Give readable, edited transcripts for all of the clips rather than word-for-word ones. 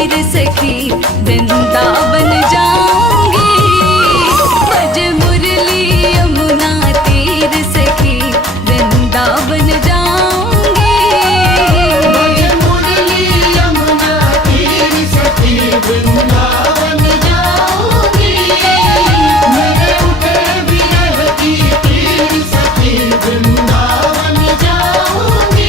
तीर सखी वृंदावन जाऊंगी। बज मुरली यमुना तीर सखी वृंदावन जाऊंगी। बज मुरली यमुना तीर सखी वृंदावन जाऊंगी। मेरे उठे विरह की तीर सखी वृंदावन जाऊंगी।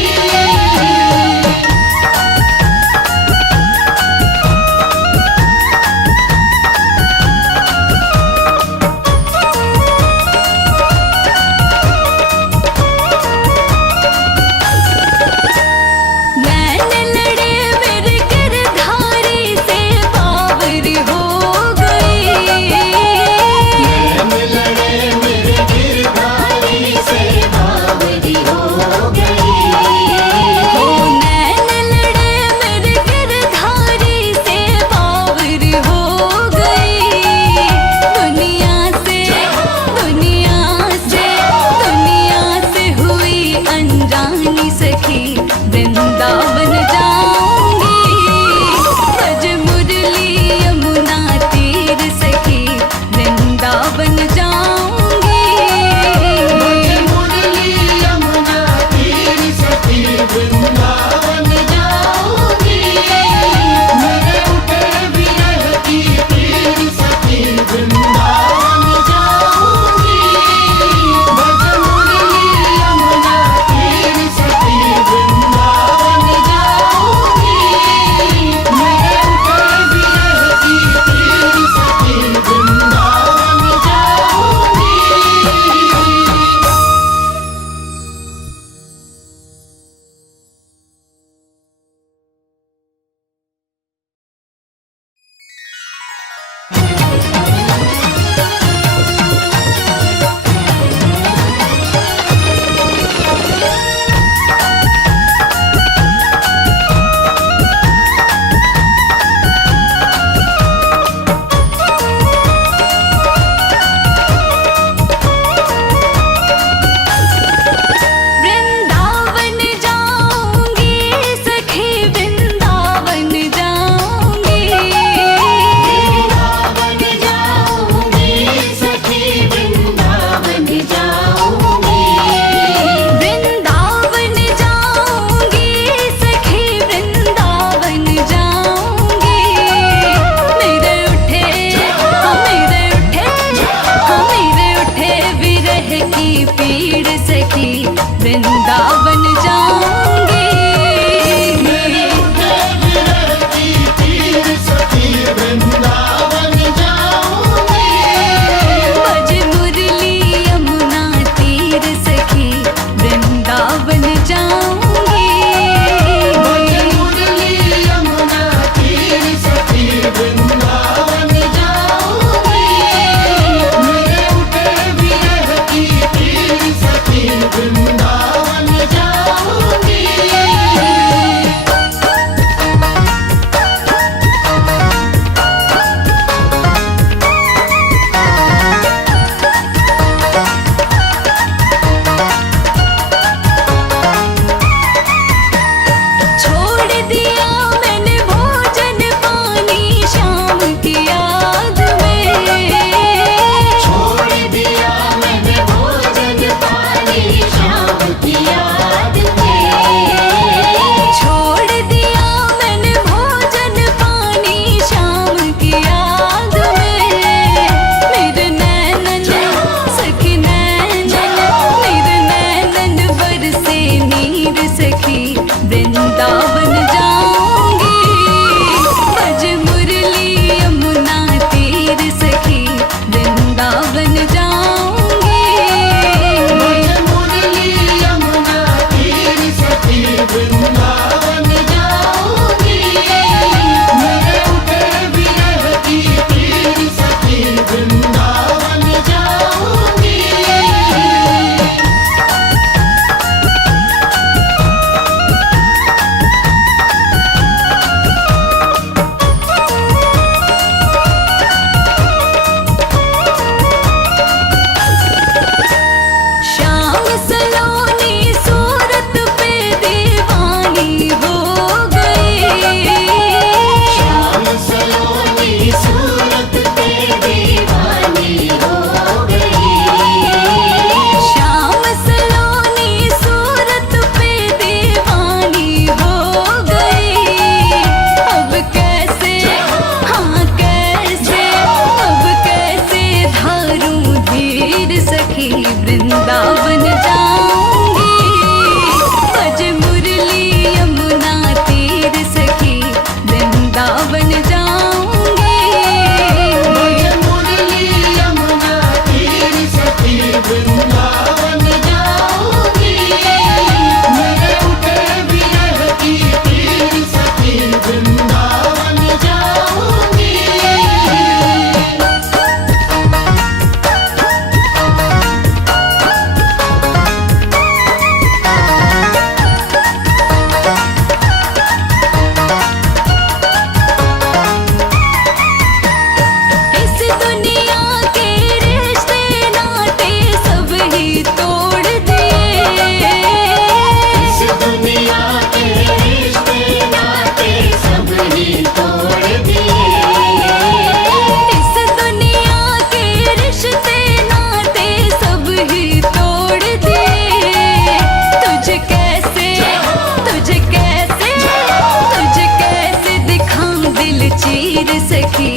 चीर सखी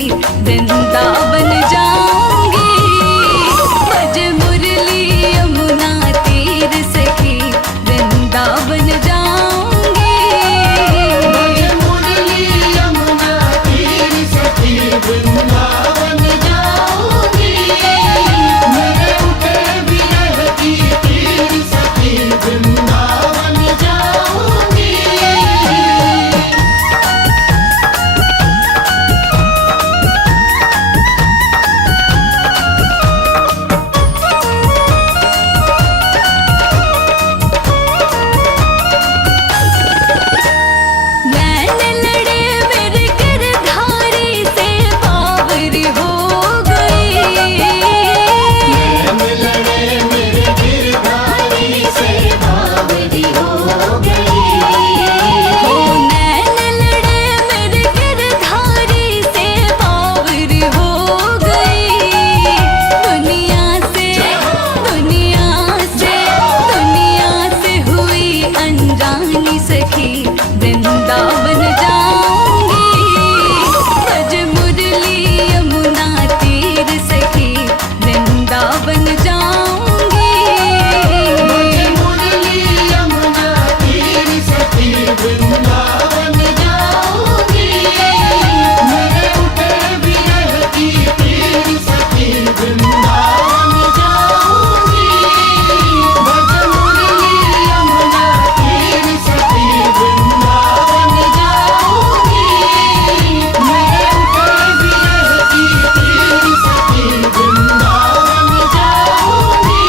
वृंदावन जाऊंगी बज मुरली यमुना तीर सखी वृंदावन जाऊंगी बज मुरली यमुना तीर सखी वृंदावन जाऊंगी मेरे उठे विरह की तीर सखी वृंदावन जाऊंगी नैन लड़े मेरे गिरधारी से बावरी हो गई नैन लड़े मेरे गिरधारी से बावरी हो गई ओ नैन लड़े मेरे गिरधारी से बावरी हो गई दुनिया से हुई अनजानी सखी वृंदावन जाऊंगी बज मुरली यमुना तीर सखी वृंदावन जाऊंगी बज मुरली यमुना तीर सखी वृंदावन जाऊंगी मेरे उठे विरह की तीर सखी वृंदावन जाऊंगी बज मुरली यमुना तीर सखी वृंदावन जाऊंगी मेरे उठे विरह की तीर सखी वृंदावन जाऊंगी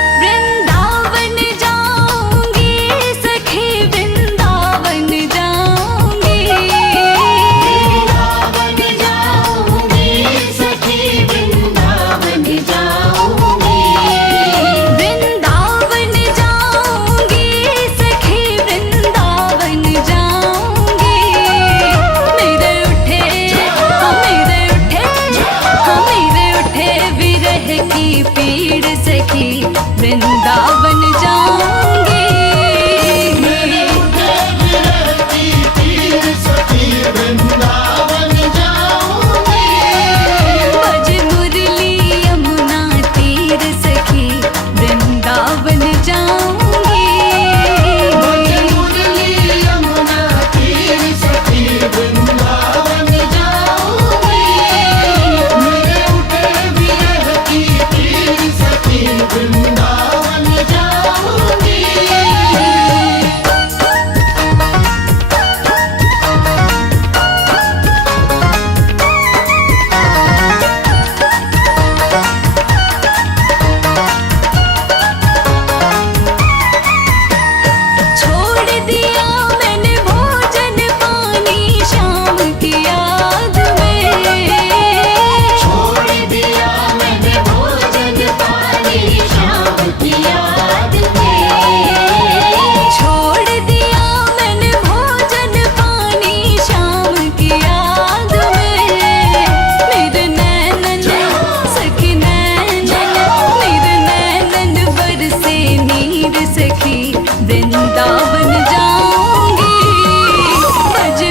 वृंदावन जाऊंगी सखी वृंदावन जाऊंगी वृंदावन जाऊंगी सखी वृंदावन जाऊंगी वृंदावन जाऊंगी सखी वृंदावन जाऊंगी मेरे उठे विरह की पीड़ सखी वृंदावन जाऊंगी मेरे उठे विरह की तीर सखी वृंदावन जाऊंगी बज मुरली यमुना तीर सखी वृंदावन जाऊंगी बज मुरली यमुना तीर सखी वृंदावन जाऊंगी मेरे उठे विरह की तीर सखी वृंदावन जाऊंगी छोड़ दिया मैंने भोजन पानी शाम की याद में छोड़ दिया मैंने भोजन पानी शाम की याद में छोड़ दिया मैंने भोजन पानी शाम की याद में मेरे नैनन सखी नैनन मेरे नैनन बरसे नीर सखी वृंदावन